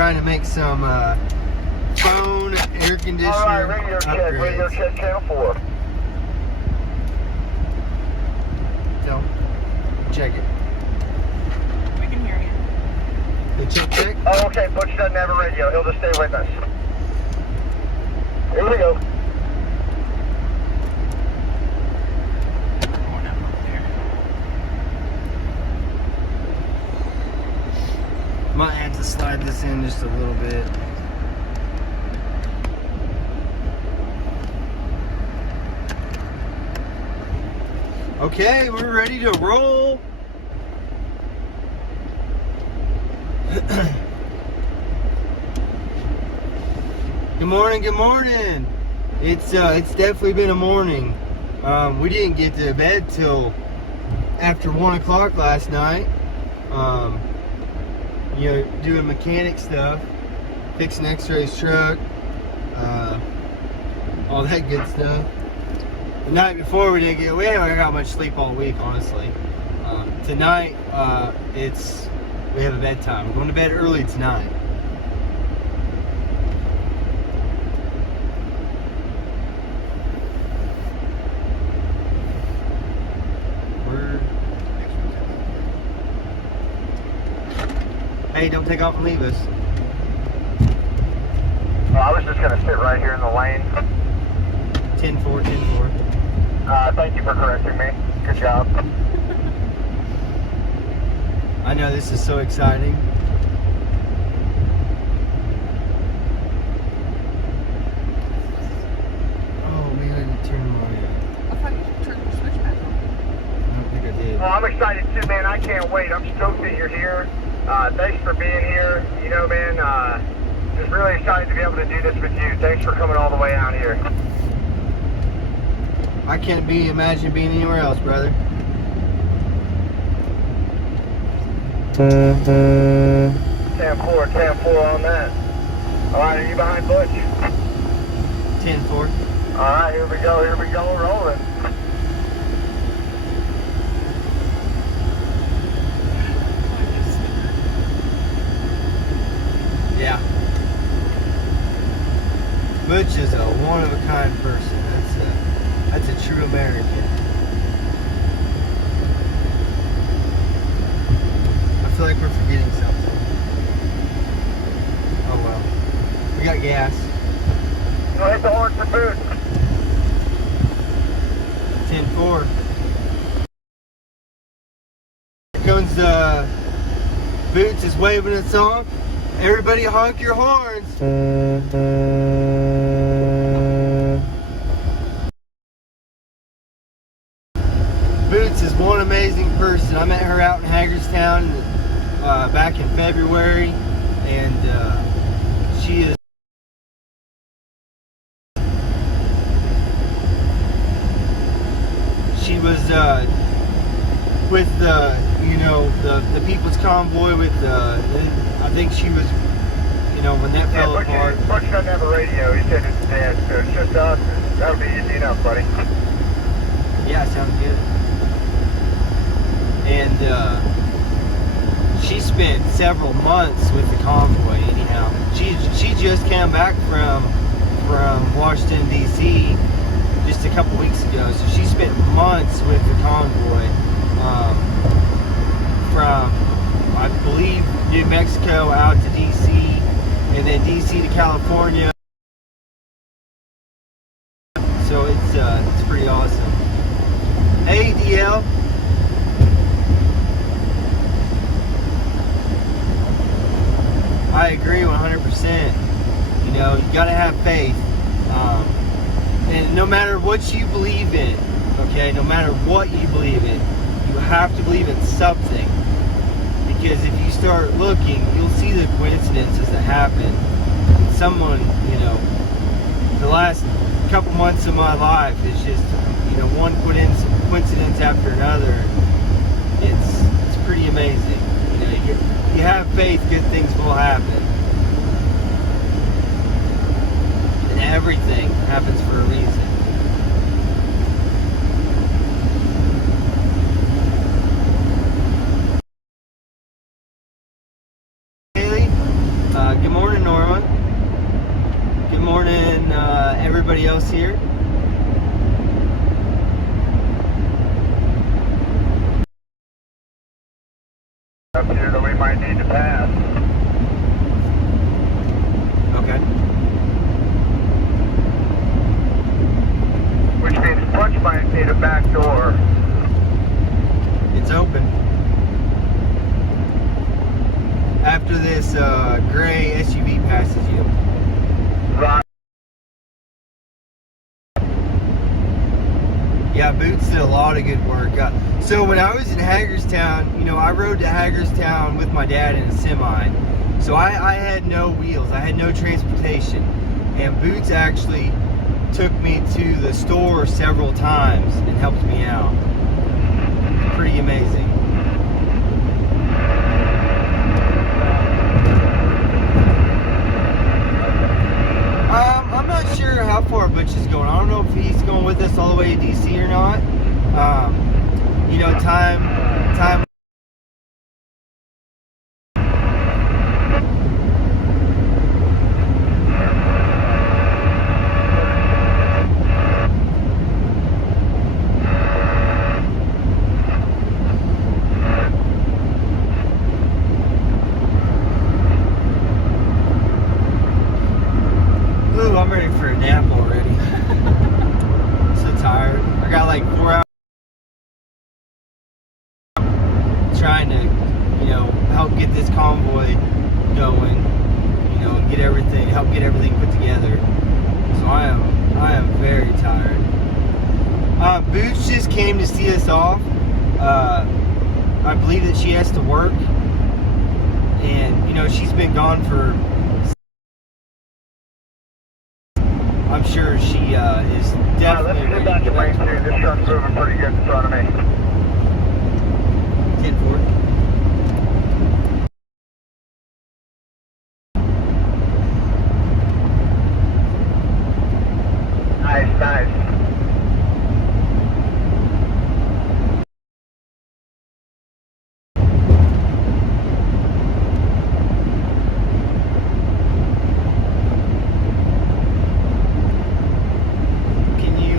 trying to make some phone air conditioner All right, radio upgrades. check, channel 4. So, check it. We can hear you. The check. Oh, okay, Butch doesn't have a radio. He'll just stay with us. Here we go. Going up there. Might have to slide this in just a little bit. Okay, we're ready to roll. Good morning, good morning. It's definitely been a morning. We didn't get to bed till after 1 o'clock last night. You know, doing mechanic stuff, fixing X-Ray's truck, all that good stuff. The night before we haven't got much sleep all week, honestly. Tonight, we have a bedtime. We're going to bed early tonight. Hey, don't take off and leave us. Well, I was just going to sit right here in the lane. 10-4, 10-4. Thank you for correcting me. Good job. I know, this is so exciting. Oh man, I didn't turn my... I thought you turned the switch back on. I don't think I did. Well, I'm excited too, man. I can't wait. I'm stoked that you're here. Thanks for being here. You know, man, just really excited to be able to do this with you. Thanks for coming all the way out here. I can't imagine being anywhere else, brother. Tam 4 on that. All right, are you behind Butch? 10-4. All right, here we go, rolling. Yeah. Butch is a one-of-a-kind person. That's a true American. I feel like we're forgetting something. Oh well. We got gas. Go hit the horn for food. 10-4. Here comes Boots is waving us off. Everybody honk your horns. Boots is one amazing person. I met her out in Hagerstown back in February, and she is with the People's Convoy with I think she was, when that fell apart. Butch doesn't have a radio. He said it's dead, so it's just us. That'll be easy enough, buddy. Yeah, sounds good. And she spent several months with the convoy. Anyhow, she just came back from Washington D.C. just a couple weeks ago, so she spent months with the convoy from, I believe, New Mexico out to D.C. and then D.C. to California. So it's pretty awesome. Hey, DL. I agree 100%. You gotta have faith. And no matter what you believe in, okay, no matter what you believe in, you have to believe in something. Because if you start looking, you'll see the coincidences that happen. Someone, the last couple months of my life is just, one coincidence after another. It's pretty amazing. You have faith, good things will happen. And everything happens for a reason. Haley, good up here that we might need to pass. Okay. Which means Punch might need a back door. It's open. After this gray SUV passes you. Right. Yeah, Boots did a lot of good work. So when I was in Hagerstown, you know, I rode to Hagerstown with my dad in a semi. So I had no wheels. I had no transportation. And Boots actually took me to the store several times and helped me out. Pretty amazing. I'm not sure how far Butch is going. I don't know if he's going with us all the way to DC or not. You know, time. Ooh, I'm ready for a nap already. So tired. I got like 4 hours trying to, you know, help get this convoy going, you know, and help get everything put together. So I am very tired. Boots just came to see us off. I believe that she has to work, and you know, she's been gone for. I'm sure she is definitely Let's get back to lane 2. This truck's moving pretty good in front of me. 10-4. Nice. Can you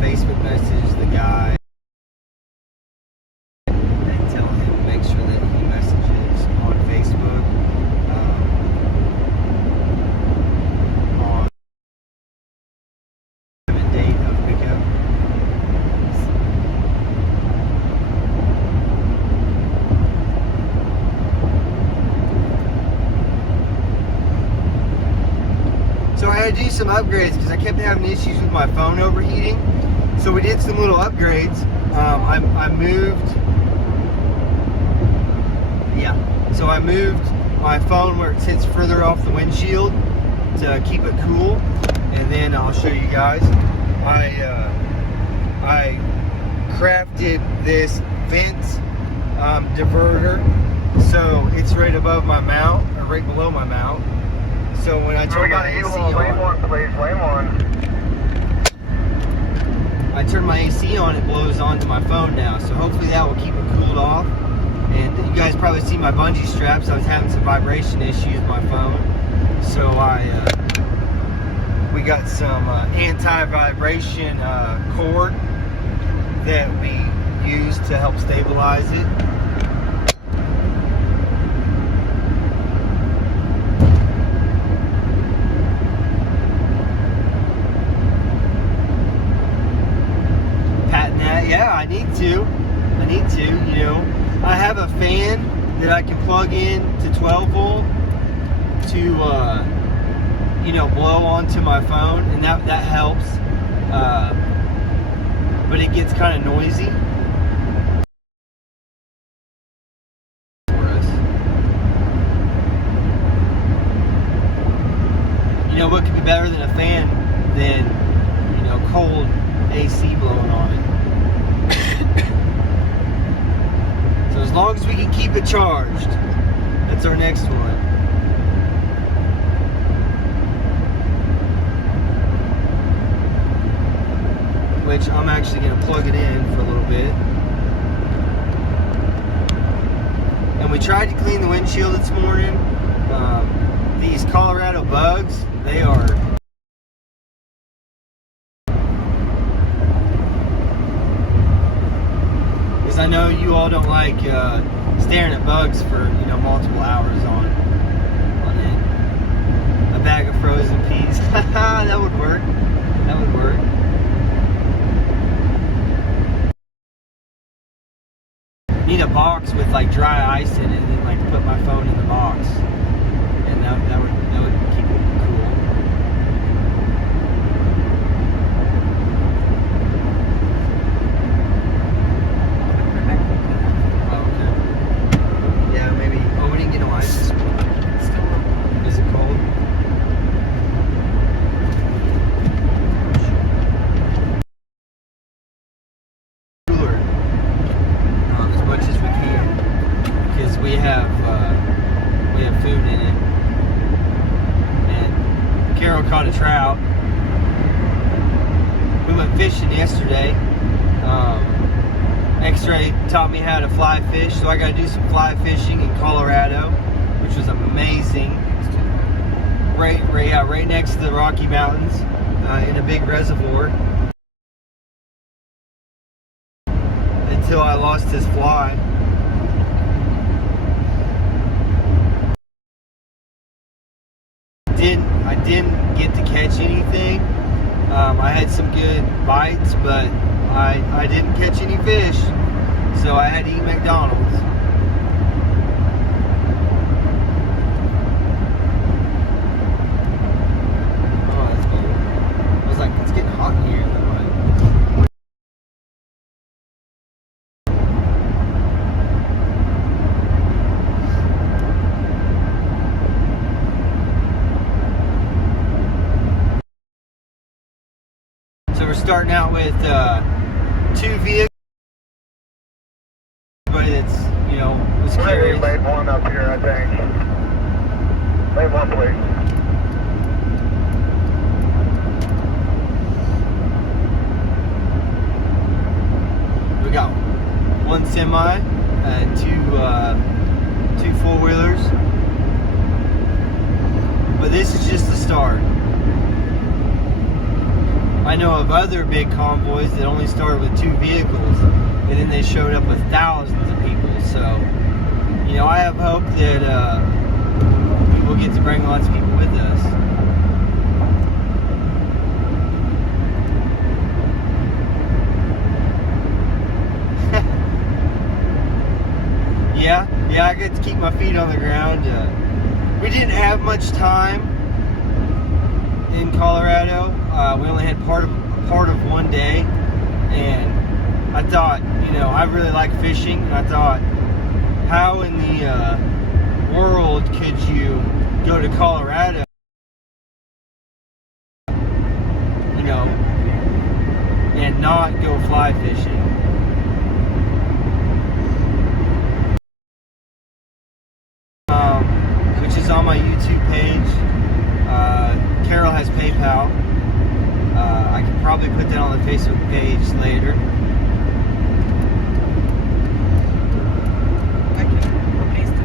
Facebook message the guy and tell him to make sure that he messages on Facebook on the date of pickup? So I had to do some upgrades because I kept having issues with my phone overheating. So we did some little upgrades. I moved. Yeah. So I moved my phone where it sits further off the windshield to keep it cool. And then I'll show you guys. I crafted this vent diverter, so it's right above my mount or right below my mount. So when I turn my AC on, lane 1, please, lane 1. I turn my AC on, it blows onto my phone now. So hopefully that will keep it cooled off. And you guys probably see my bungee straps. I was having some vibration issues with my phone. So we got some anti-vibration cord that we use to help stabilize it. Yeah, I need to, you know. I have a fan that I can plug in to 12 volt to, you know, blow onto my phone, and that helps. But it gets kind of noisy for us. You know, what could be better than a fan than, you know, cold AC blowing on it? So as long as we can keep it charged, that's our next one. Which I'm actually going to plug it in for a little bit. And we tried to clean the windshield this morning. These Colorado bugs, they are Because I know you all don't like staring at bugs for multiple hours on it. A bag of frozen peas. That would work. That would work. Need a box with like dry ice in it, and then like put my phone in the box, and that would keep it cool. Oh, okay. Yeah, maybe. Oh, we didn't get no ice. It's still open. Is it cold? Cooler. As much as we can, because we have food in it. And Carol caught a trout. We went fishing yesterday. X-Ray taught me how to fly fish, so I got to do some fly fishing in Colorado, which was amazing. Right next to the Rocky Mountains, in a big reservoir. Until I lost his fly. I didn't get to catch anything. I had some good bites, but I didn't catch any fish, so I had to eat McDonald's. Oh, that's cool. I was like, it's getting hot in here. So we're starting out with 2 vehicles. Everybody that's, was curious. Lane 1 up here, I think. Lane 1, please. We got 1 semi and 2 4-wheelers. But this is just the start. I know of other big convoys that only started with 2 vehicles, and then they showed up with thousands of people. So, I have hope that we'll get to bring lots of people with us. Yeah, I get to keep my feet on the ground. We didn't have much time in Colorado. We only had part of one day, and I thought, I really like fishing, and I thought, how in the world could you go to Colorado, and not go fly fishing? Which is on my YouTube page. Carol has PayPal. I can probably put that on the Facebook page later. I can paste it in.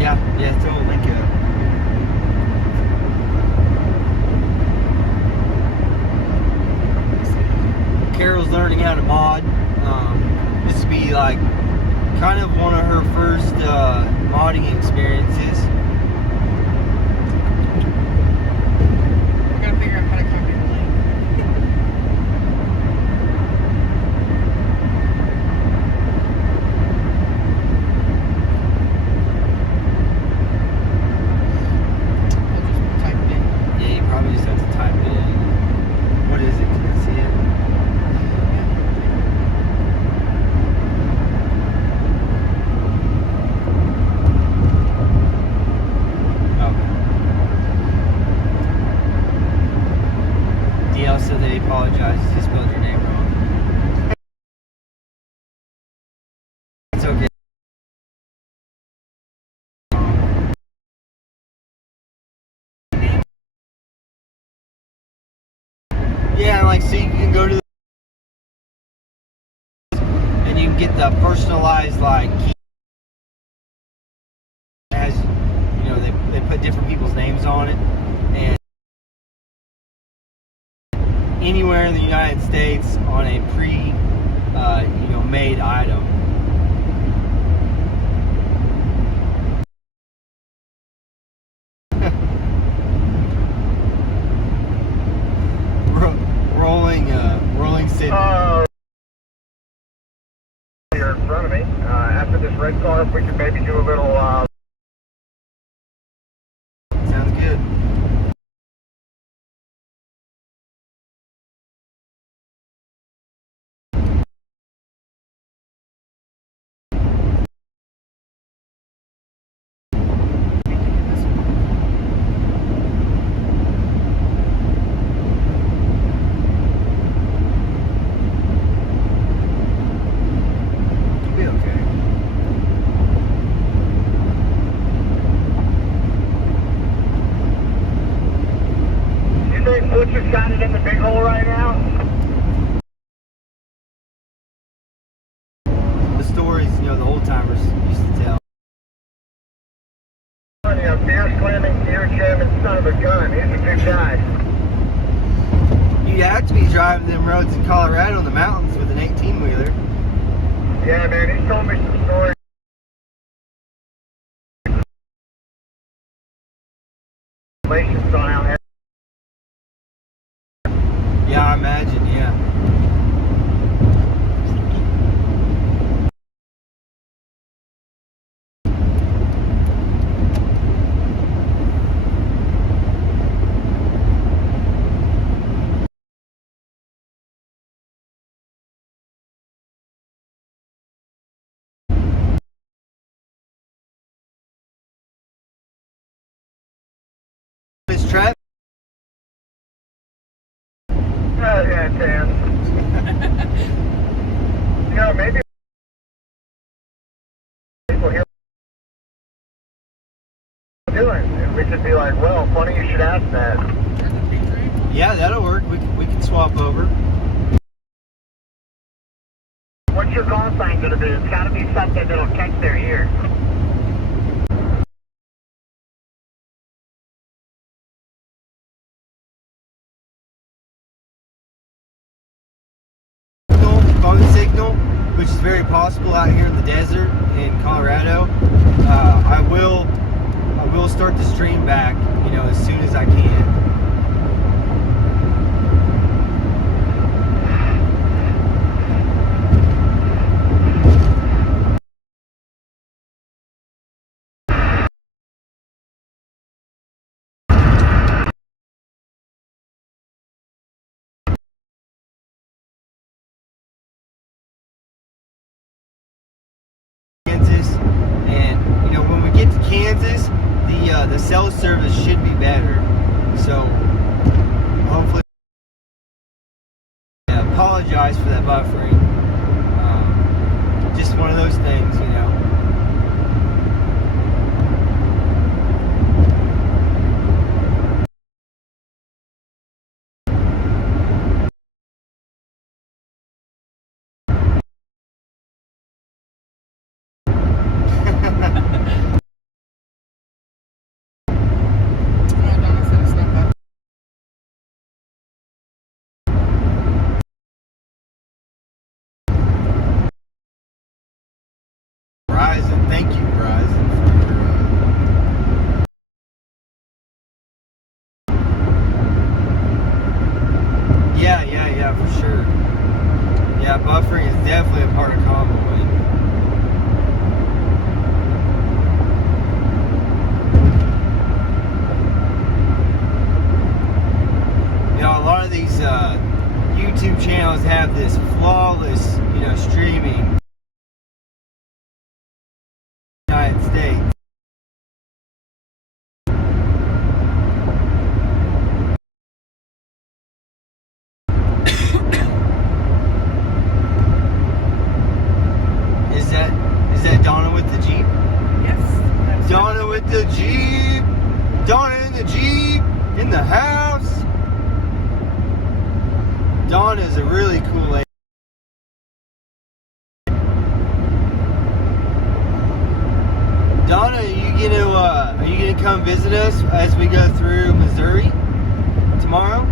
Yeah, throw a link up. Carol's learning how to mod. This will be like kind of one of her first modding experiences. We're gonna figure out how to copy the link. We'll just type it in. Yeah, you probably just have to type it in. What is it? Can you see it? DL said that he apologizes. He spelled your name wrong. It's okay. Yeah, like, so you can go to and you can get the personalized, like, key. It has, they put different people's names on it, and anywhere in the United States on a made item. Rolling city. You're in front of me. After this red car, if we could maybe do a little. Sounds good. Butcher's got it in the big hole right now. The stories, the old timers used to tell. Beer slamming, beer jamming son of a gun. He's a big guy. You have to be driving them roads in Colorado in the mountains with an 18-wheeler. Yeah, man, he told me some stories. Relations on out here. Yeah, I imagine, yeah. This trap. Yeah, Dan. Maybe people here doing, and we could be like, well, funny you should ask that. Yeah, that'll work. We can swap over. What's your call sign going to be? It's got to be something that'll catch their ear. Phone signal, which is very possible out here in the desert in Colorado. I will start the stream back, as soon as I can. And when we get to Kansas, the cell service should be better. So hopefully, I apologize for that buffering. Just one of those things, Verizon, thank you, Verizon, for yeah, for sure. Yeah, buffering is definitely a part of Convoy. A lot of these YouTube channels have this flawless, streaming. United States. Is that Donna with the Jeep? Yes. Donna with the Jeep. Donna in the Jeep in the house. Donna is a really cool lady. Donna, are you gonna come visit us as we go through Missouri tomorrow?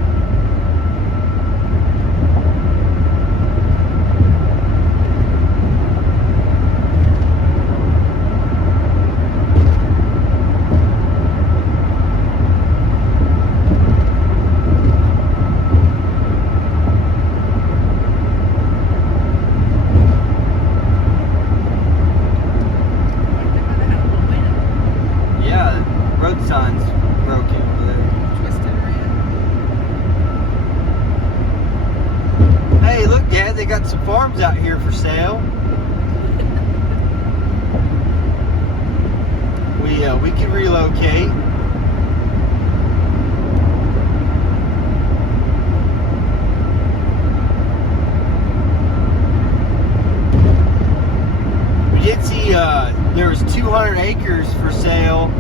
homes out here for sale. We can relocate. We did see there was 200 acres for sale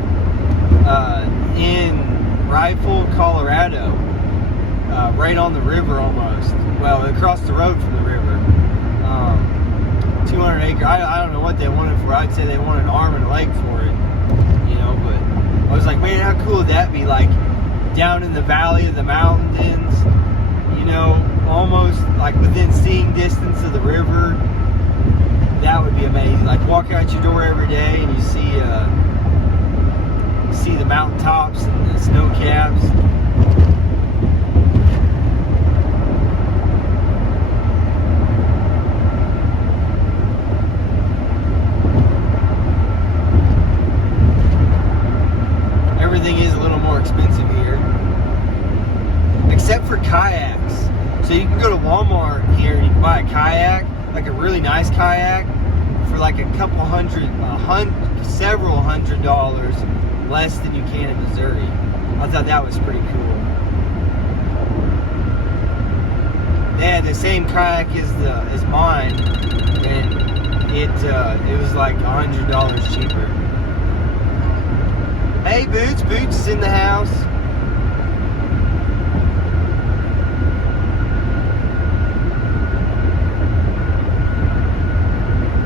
in Rifle, Colorado, right on the river almost. Well, across the road from the river. 200 acre. I don't know what they wanted for. I'd say they wanted an arm and a leg for it. You know, but I was like, man, how cool would that be? Like down in the valley of the mountains, you know, almost like within seeing distance of the river. That would be amazing. Like walk out your door every day and you see the mountaintops and the snow caps. Everything is a little more expensive here, except for kayaks. So you can go to Walmart here and you can buy a kayak, like a really nice kayak, for like several $100s less than you can in Missouri. I thought that was pretty cool. They had the same kayak as mine, and it was like $100 cheaper. Hey, Boots is in the house.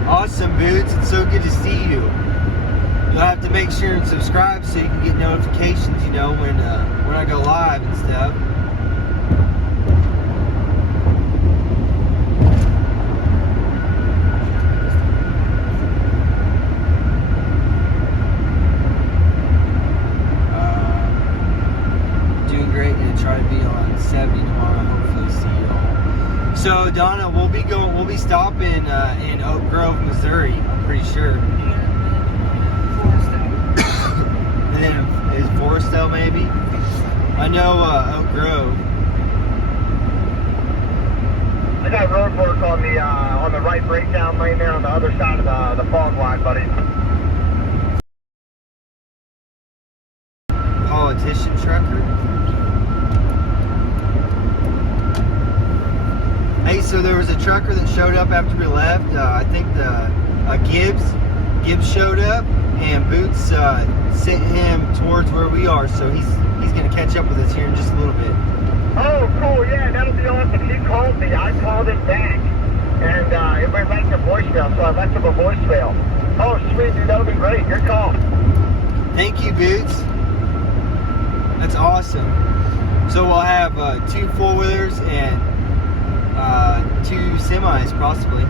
Awesome, Boots. It's so good to see you. You'll have to make sure and subscribe so you can get notifications, you know, when I go live and stuff. Doing great, and try to be on 70 tomorrow. Hopefully see you all. So Donna, we'll be stopping in Oak Grove, Missouri. I'm pretty sure. And then is Forestville maybe? I know Oak Grove. I got road work on the right breakdown lane there on the other side of the fog line, buddy. Politician trucker. Hey, so there was a trucker that showed up after we left. I think Gibbs showed up, and Boots sent him towards where we are. So he's gonna catch up with us here in just a little bit. Oh, cool, yeah, that'll be awesome. He called me, I called him back, and it went right to voicemail, so I left him a voicemail. Oh, sweet, dude, that'll be great. Your call. Thank you, Boots. That's awesome. So we'll have 2 four-wheelers and 2 semis, possibly.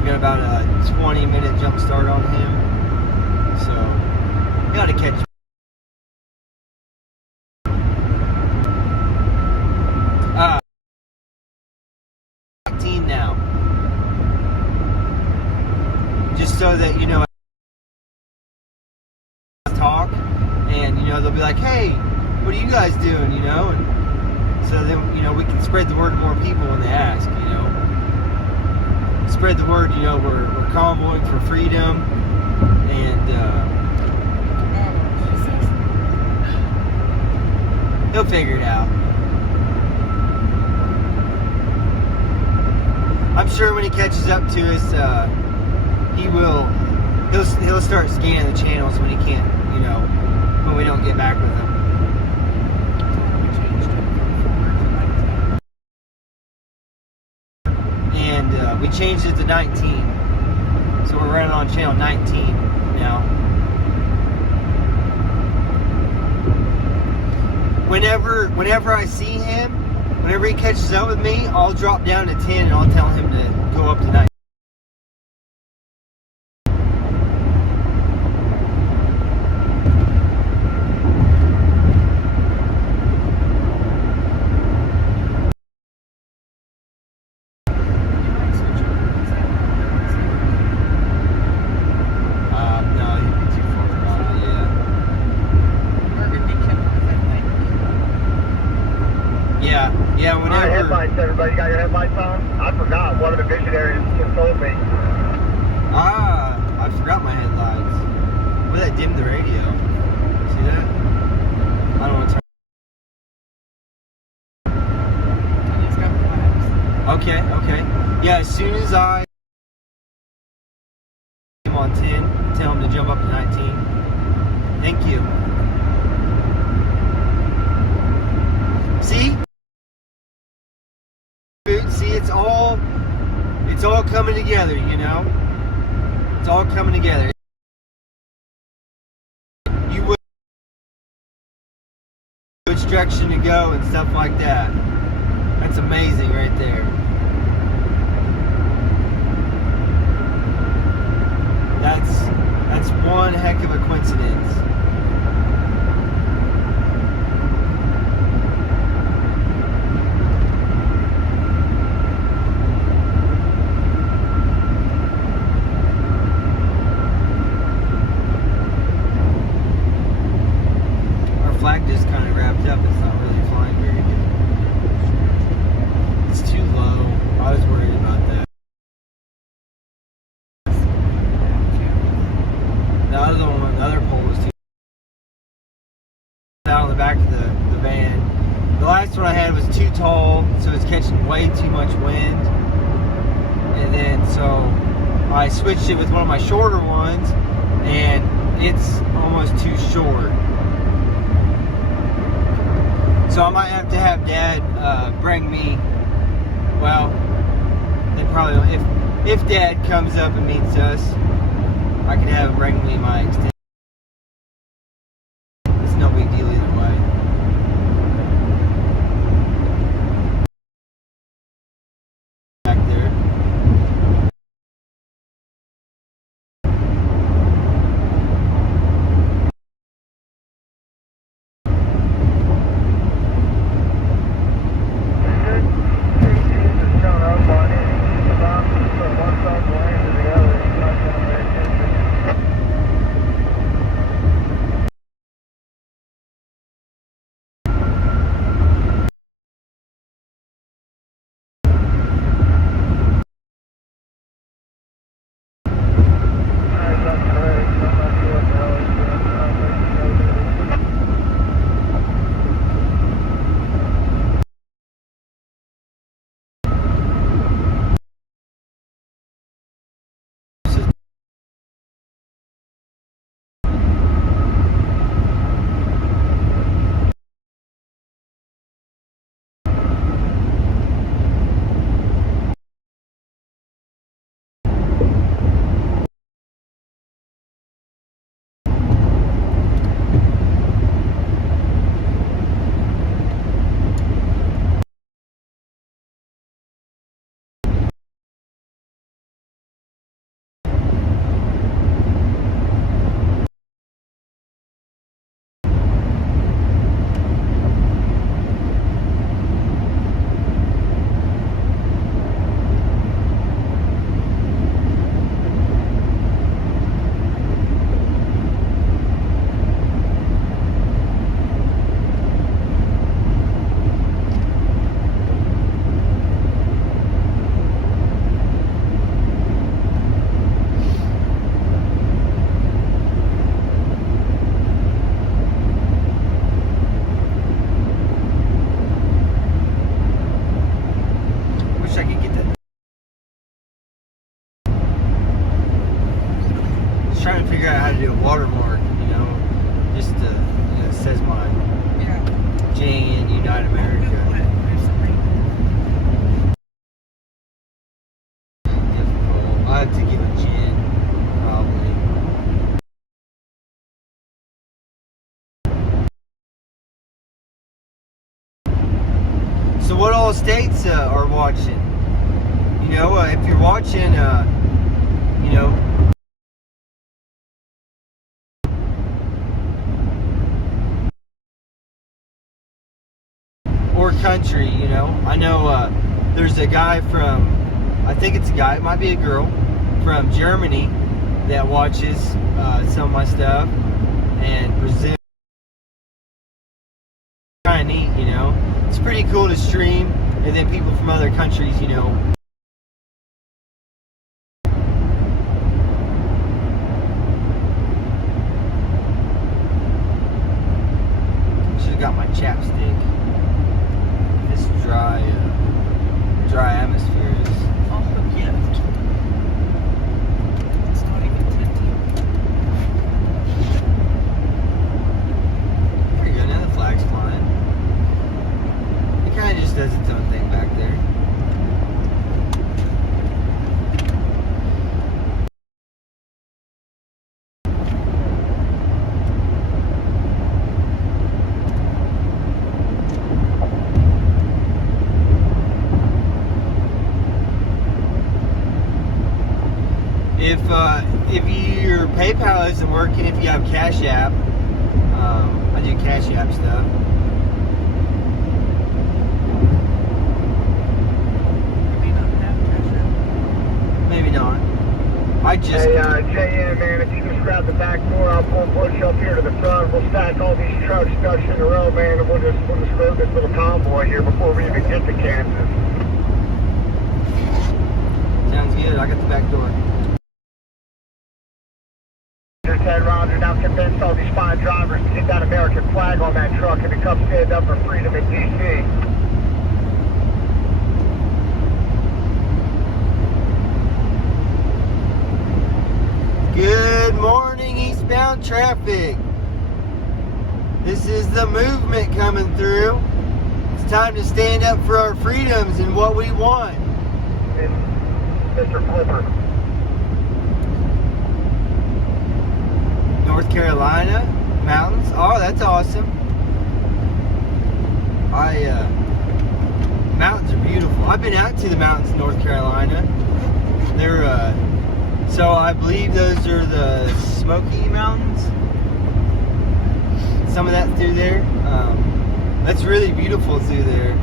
We got about a 20-minute jump start on him, so we got to catch. 19 now, just so that you know. Talk, and you know they'll be like, hey, what are you guys doing, you know, and so then, you know, we can spread the word to more people when they ask, you know, spread the word, you know, we're convoying for freedom, and he'll figure it out. I'm sure when he catches up to us, he'll start scanning the channels when he can't, you know, when we don't get back with him. And we changed it to 19. So we're running on channel 19 now. Whenever I see him, whenever he catches up with me, I'll drop down to 10 and I'll tell him to go up to 19. No, he'd be too far. Yeah, Alright, whenever. headlights, everybody. You got your headlights on? I forgot. One of the visionaries just told me. I forgot my headlights. Well, that dimmed the radio. See that? I don't want to turn. It's got flags. Okay. Yeah, as soon as I am on 10, tell him to jump up to 19. Thank you. See? See, it's all coming together, you know? It's all coming together. You would which direction to go and stuff like that. That's amazing right there. That's one heck of a coincidence. Flag just kind of wrapped up. It's not really flying very good. It's too low. I was worried about that. The other pole was too down on the back of the van. The last one I had was too tall, so it's catching way too much wind. And then so I switched it with one of my shorter ones, and it's almost too short. So I might have to have Dad bring me. Well, they probably if Dad comes up and meets us, I could have him bring me my extended. It's no big deal either way. Back there. Trying to figure out how to do a watermark, you know, just to, you know, it says my JN United America. Difficult. I have to give a Jen, probably. So what all states are watching? You know, if you're watching, you know, or country, you know. I know there's a guy from, I think it's a guy, it might be a girl, from Germany that watches some of my stuff, and Brazil. Kind of neat, you know. It's pretty cool to stream and then people from other countries, you know. Should've got my chapstick. This dry atmosphere is. Oh, a gift. It's not even tinted. There you go, now the flag's flying. It kind of just does its own thing back there. If your PayPal isn't working, if you have Cash App, I do Cash App stuff. I may not have treasure. Maybe not. I just. Hey, JM, man, if you just grab the back door, I'll pull Bush up here to the front. We'll stack all these trucks stuck in a row, man, and we'll just load this little convoy here before we even get to Kansas. Sounds good. I got the back door. Roger, Ted, Roger. Now convince all these fine drivers to get that American flag on that truck and to come stand up for freedom in D.C. Good morning, eastbound traffic. This is the movement coming through. It's time to stand up for our freedoms and what we want. And Mr. Flipper. North Carolina mountains. Oh, that's awesome. Mountains are beautiful. I've been out to the mountains in North Carolina. They're so I believe those are the Smoky Mountains. Some of that's through there. That's really beautiful through there.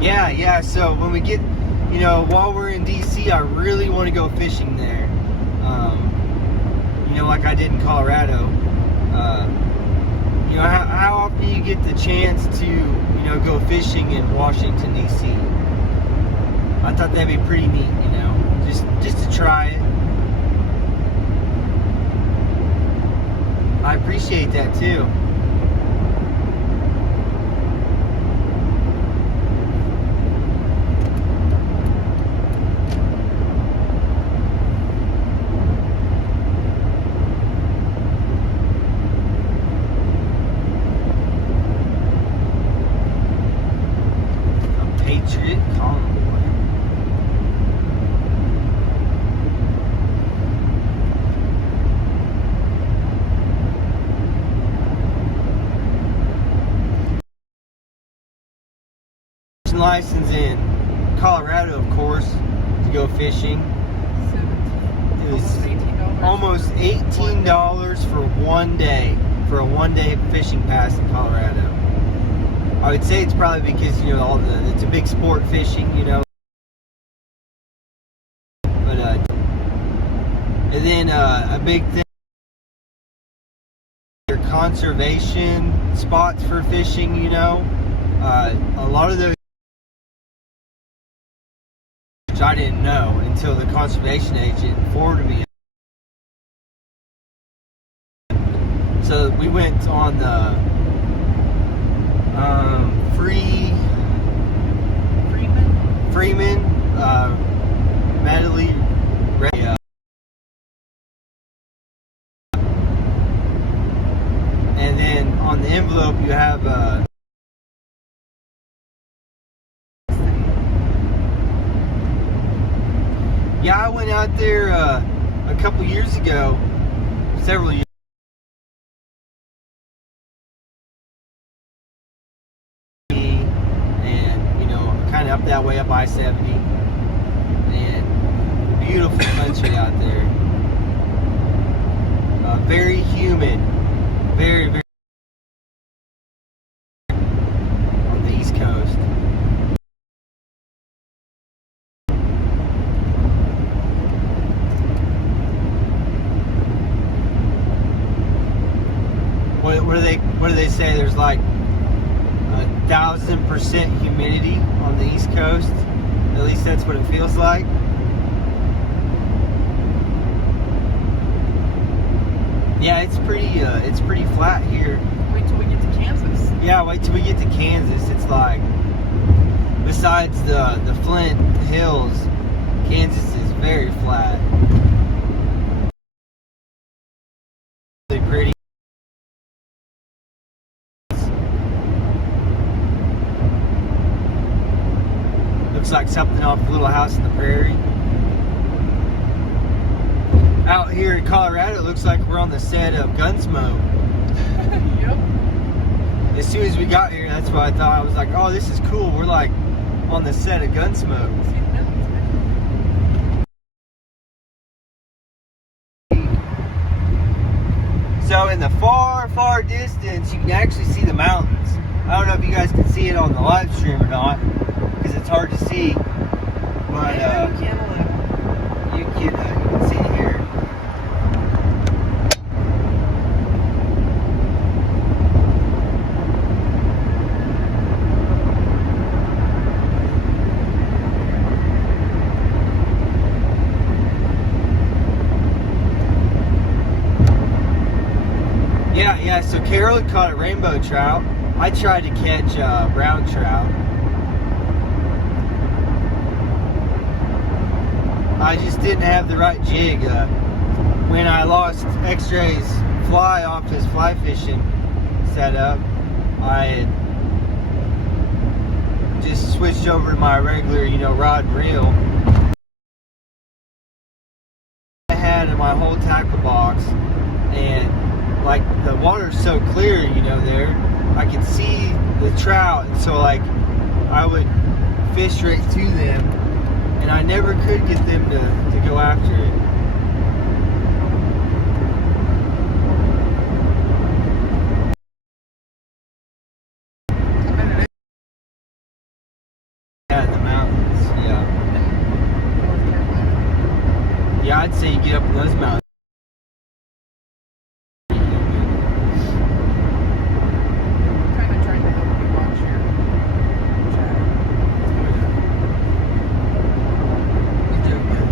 Yeah. So when we get, you know, while we're in DC, I really want to go fishing there. You know, like I did in Colorado. You know, how often do you get the chance to, you know, go fishing in Washington, D.C.? I thought that'd be pretty neat, you know, just to try it. I appreciate that too. Patriot Convoy. License in Colorado, of course, to go fishing. It was almost $18 for 1 day, for a 1 day fishing pass in Colorado. I would say it's probably because, you know, it's a big sport fishing, you know. But and then a big thing, your conservation spots for fishing, you know. A lot of those, which I didn't know until the conservation agent informed me. So we went on the Freeman, Medley, and then on the envelope you have yeah, I went out there a couple years ago, several years. Kind of up that way, up I-70, and beautiful country out there. Very humid, very on the East Coast. what do they say? There's like 1,000% humidity on the East Coast. At least that's what it feels like. Yeah, it's pretty flat here. Wait till we get to Kansas. Yeah, wait till we get to Kansas. It's like, besides the Flint Hills, Kansas is very flat. Really pretty. Looks like something off Little House on the Prairie. Out here in Colorado, it looks like we're on the set of Gunsmoke. Yep. As soon as we got here, that's what I thought. I was like, oh, this is cool. We're like on the set of Gunsmoke. See the mountains, man. So in the far, far distance, you can actually see the mountains. I don't know if you guys can see it on the live stream or not, because it's hard to see. But Yeah, you can allow. you can see it here. Yeah, so Carol had caught a rainbow trout. I tried to catch brown trout. I just didn't have the right jig. When I lost X-Ray's fly off his fly fishing setup, I had just switched over to my regular, rod and reel. I had in my whole tackle box, and like the water's so clear, there, I could see the trout, and so like I would fish right to them, and I never could get them to go after it. Yeah, in the mountains, yeah. North Carolina. Yeah, I'd say you get up in those mountains. Kind of trying to help you watch your chat. You're doing good.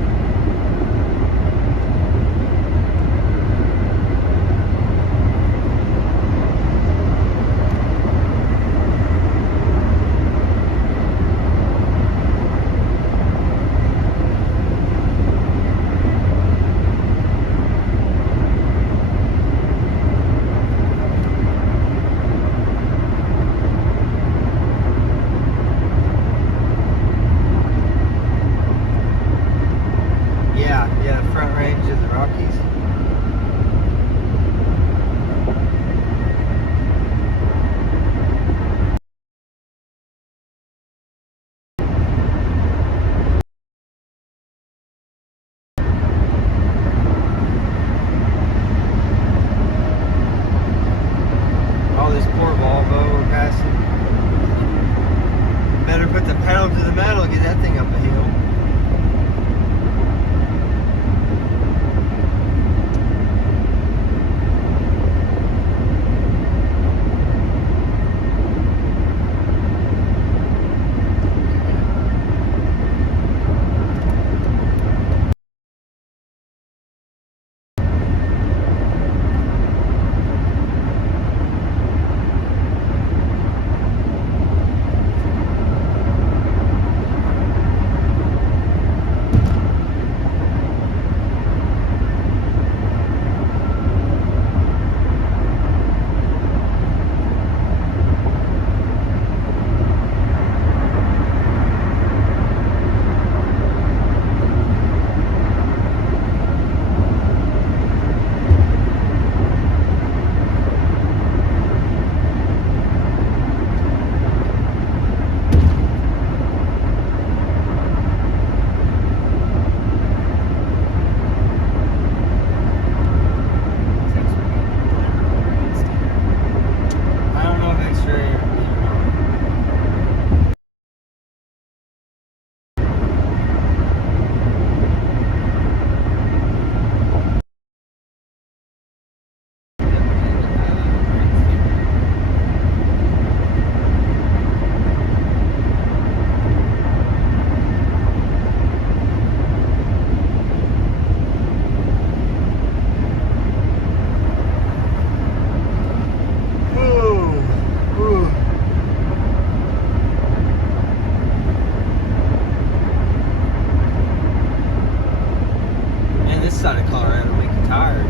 That'll make you tired.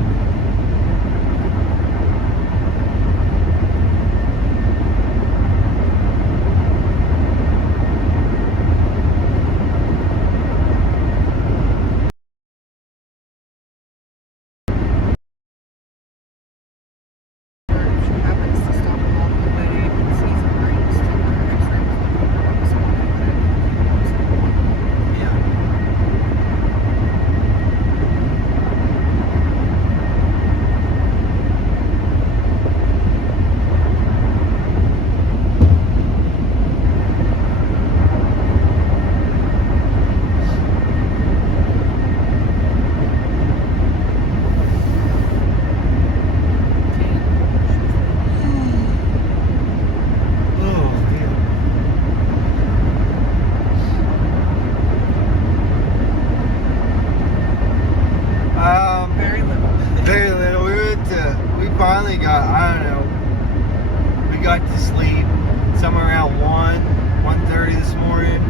Or if she happens to stop along the way and sees a green sticker, X-ray was looking for someone that Yeah. Oh, man. very little. Very little. We finally got, I don't know, we got to sleep somewhere around 1:30 this morning.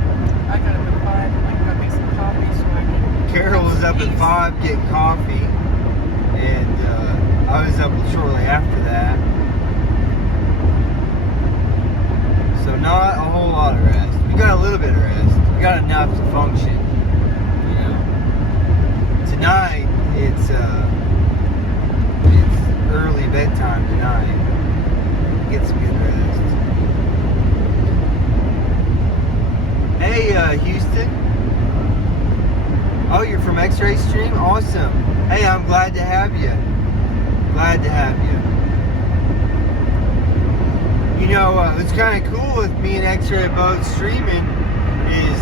I got up at 5 and I got me some coffee so I can. Carol was up at 5 getting coffee, and I was up shortly after that. So not a whole lot of rest. We got a little bit of rest. We got enough to function. You know. Tonight it's early bedtime tonight. Get some good rest. Hey, Houston. Oh, you're from X-Ray Stream? Awesome. Hey, I'm glad to have you. Glad to have you. You know, what's kind of cool with me and X-Ray both streaming is,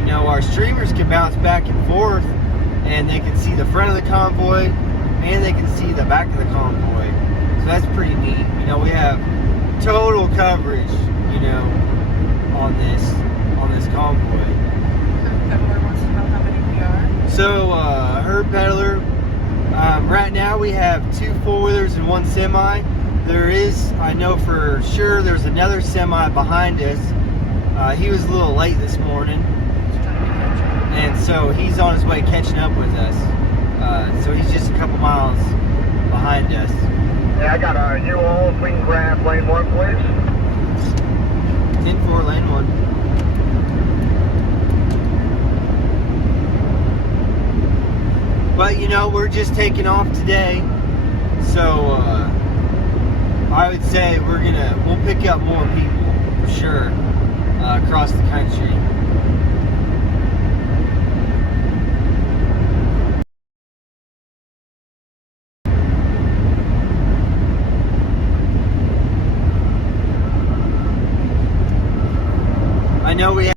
you know, our streamers can bounce back and forth, and they can see the front of the convoy, and they can see the back of the convoy. So that's pretty neat. You know, we have total coverage, you know, on this convoy. Herb Peddler wants to know how many we are. So, Herb Peddler, right now we have 2 4-wheelers and 1 semi. There is, I know for sure, there's another semi behind us. He was a little late this morning, Just trying to catch up. and so he's on his way catching up with us. So he's just a couple miles behind us. Yeah, I got a U-Haul, if we can grab lane 1, please. 10-4, lane 1. But you know, we're just taking off today, so I would say we'll pick up more people for sure across the country. I know we have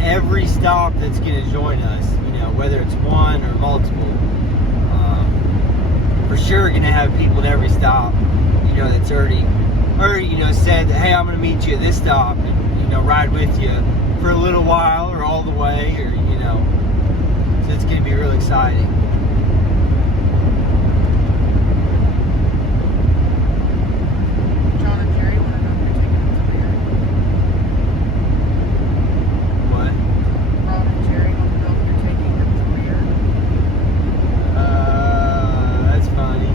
every stop that's going to join us, you know, whether it's one or multiple. For sure going to have people at every stop, you know, that's already, you know, said that, hey, I'm going to meet you at this stop and, you know, ride with you for a little while or all the way, or, you know, so it's going to be real exciting. John and Jerry want to know if you're taking them to Weir. What? Ron and Jerry want to know if you're taking them to Weir. That's funny.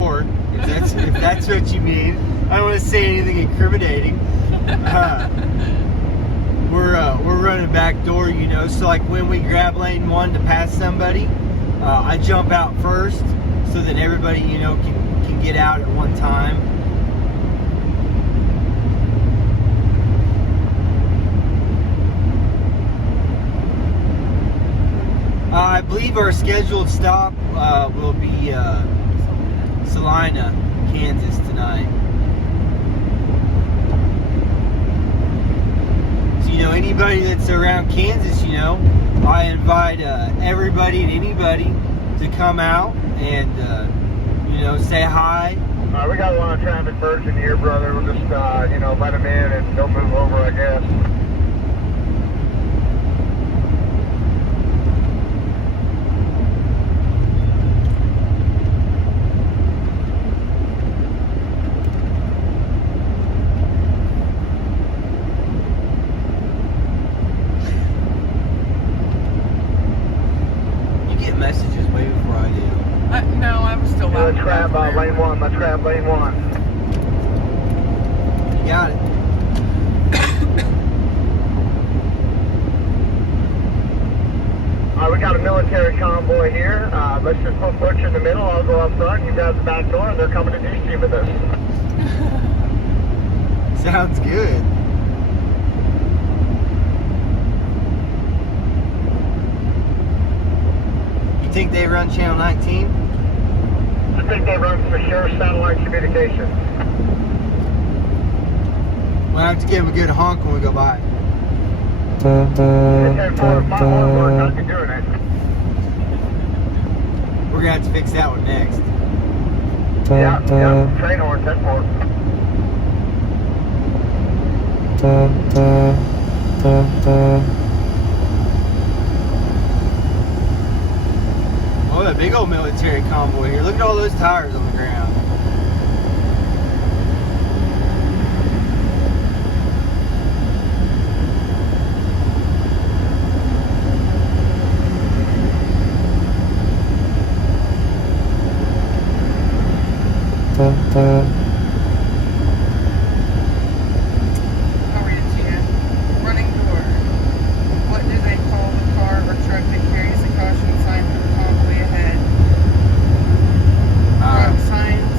Or if that's what you mean, I don't want to say anything incriminating. We're running back door, you know. So like when we grab lane 1 to pass somebody, I jump out first so that everybody, you know, can get out at one time. I believe our scheduled stop will be Salina, Kansas tonight. So, you know, anybody that's around Kansas, you know, I invite everybody and anybody to come out and, you know, say hi. We got a lot of traffic burst in here, brother. We'll just, you know, let them in and they'll move over, I guess. messages way before I do. No, I was still Let's laughing. grab lane 1. Let's grab lane 1. You got it. All right, we got a military convoy here. Let's just put Butch in the middle. I'll go up front. You grab the back door, and they're coming to D-Stream with us. Sounds good. You think they run channel 19? I think they run secure satellite communications. We'll have to give them a good honk when we go by. Okay, my horn not doing it. We're gonna have to fix that one next. Yeah, train horn, 10-4. Oh, a big old military convoy here. Look at all those tires on the ground. I'll read it to you. Running door. What do they call the car or truck that carries the caution sign for the convoy ahead? Signs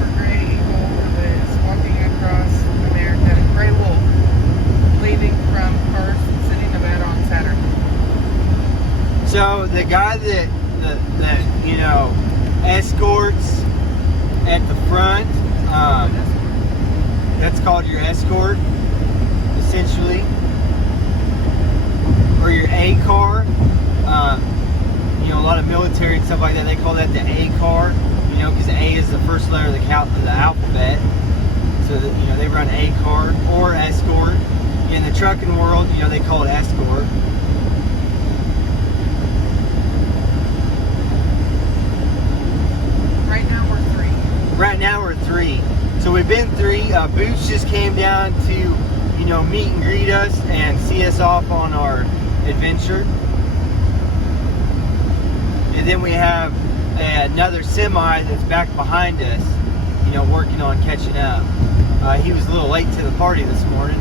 for Gray Eagle is walking across America. Gray Wolf leaving from Carson City, Nevada on Saturday. So the guy that you know escorts at the front, that's called your escort, essentially, or your A car. You know, a lot of military and stuff like that, they call that the A car. You know, because A is the first letter of the alphabet. So that, you know, they run A car or escort. In the trucking world, you know, they call it escort. Right now we're 3. Right now we're 3. So we've been 3. Boots just came down to, you know, meet and greet us and see us off on our adventure. And then we have another semi that's back behind us, you know, working on catching up. He was a little late to the party this morning.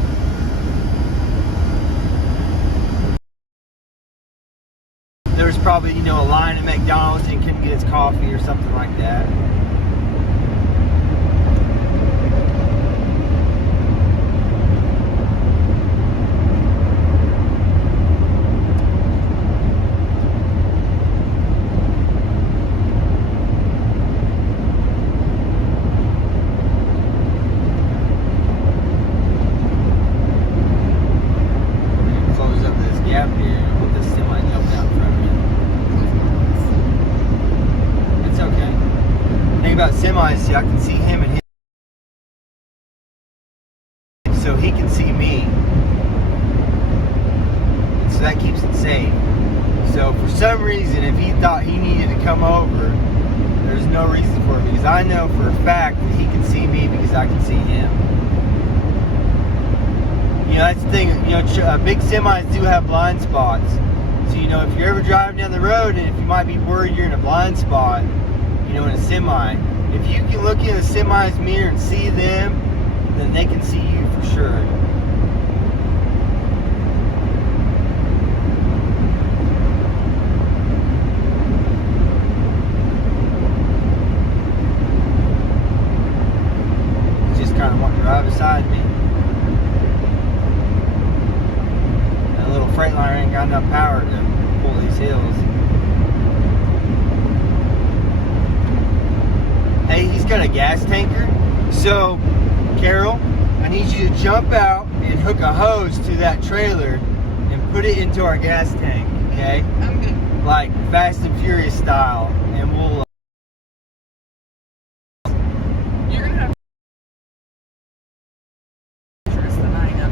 There was probably, you know, a line at McDonald's and he couldn't get his coffee or something like that. Close up this gap here and hope this semi jumped out in front of me. It's okay. The thing about semis, see, I can see him and him, so he can see me. And so that keeps it safe. So for some reason, if he thought he needed to come over, there's no reason for it, because I know for a fact that he can see me because I can see him. You know, that's the thing, you know, big semis do have blind spots. So, you know, if you're ever driving down the road and if you might be worried you're in a blind spot, you know, in a semi, if you can look in the semi's mirror and see them, then they can see you for sure. He's just kind of wanting to drive beside me. That little Freightliner ain't got enough power to pull these hills. Hey, he's got a gas tanker. So, Carol, I need you to jump out and hook a hose to that trailer and put it into our gas tank, okay? I'm good. Like Fast and Furious style, and we'll. You're gonna have dangerous than I am.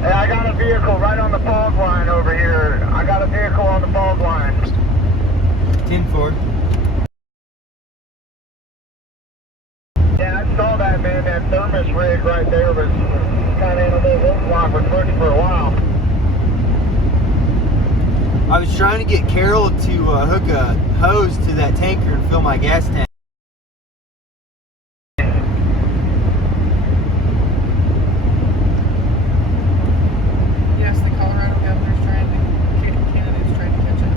Hey, I got a vehicle right on the fog line over here. I got a vehicle on the fog line. 10-4. Yeah, that's saw that, man. That thermos rig right there was kind of in a little roadblock with Butch for a while. I was trying to get Carol to hook a hose to that tanker and fill my gas tank. Yes, the Colorado governor's candidate's trying to catch it.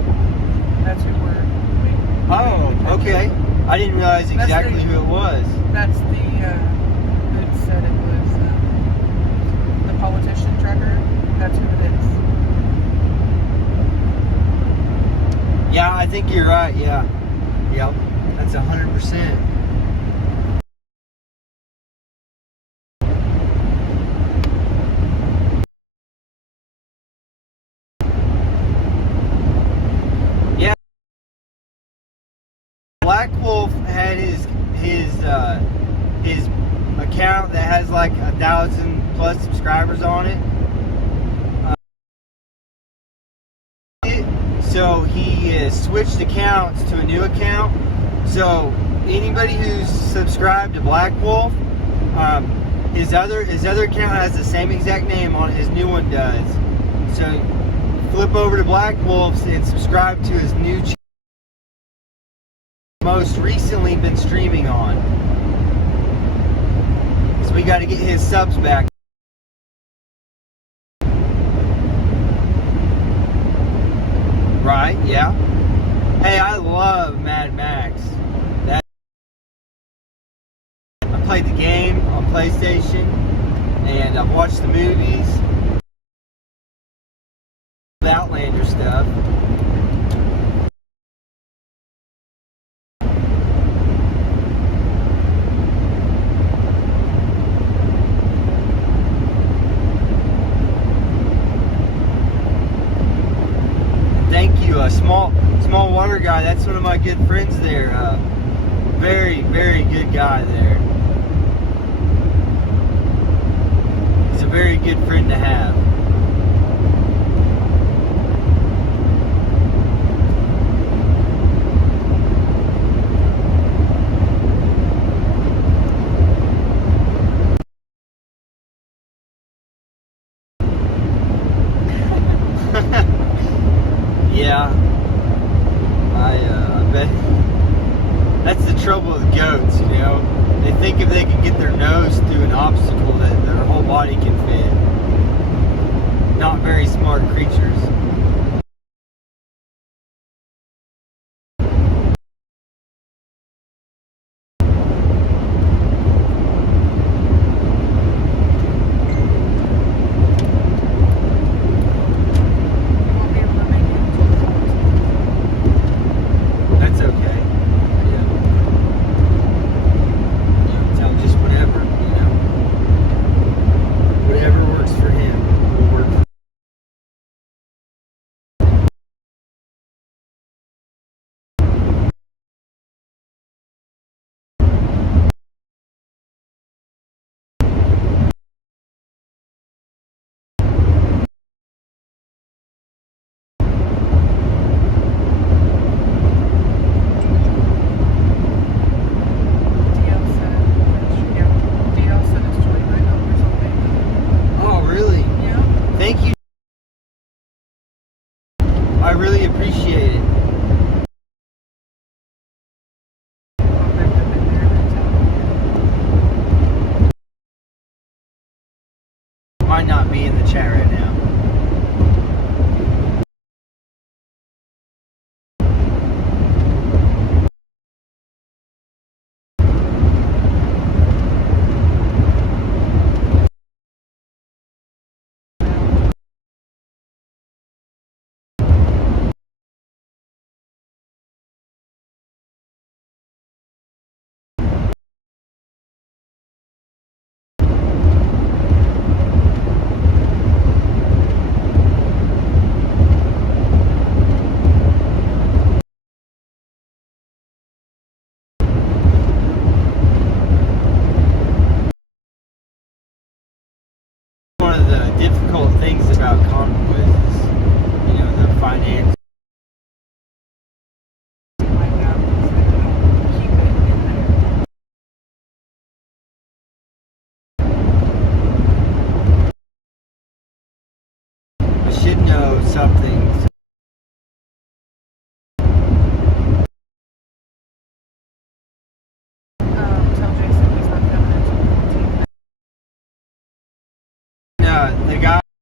That's who we're waiting. Oh, okay. I didn't realize exactly who it was. That's the who said it was the politician trucker. That's who it is. Yeah, I think you're right. Yeah. Yep. That's 100%. Yeah. Black Wolf had his account that has like 1,000+ subscribers on it. So he switched accounts to a new account. So anybody who's subscribed to Black Wolf, his other account has the same exact name on it. His new one does. So flip over to Black Wolf's and subscribe to his new channel. Most recently been streaming on. So we got to get his subs back. Right, yeah. Hey, I love Mad Max. I played the game on PlayStation, and I've watched the movies, the Outlander stuff. Thank you, small water guy. That's one of my good friends there. Very, very good guy there. He's a very good friend to have. Yeah, I bet that's the trouble with goats, you know. They think if they can get their nose through an obstacle that their whole body can fit. Not very smart creatures. That's okay. Yeah. Tell him just whatever, you know. Whatever works for him will work for DL said it's $29 on payment. Oh, really? Yeah. Thank you. I really appreciate it. I'll back up in there and tell him. Might not be in the chat right now. the guy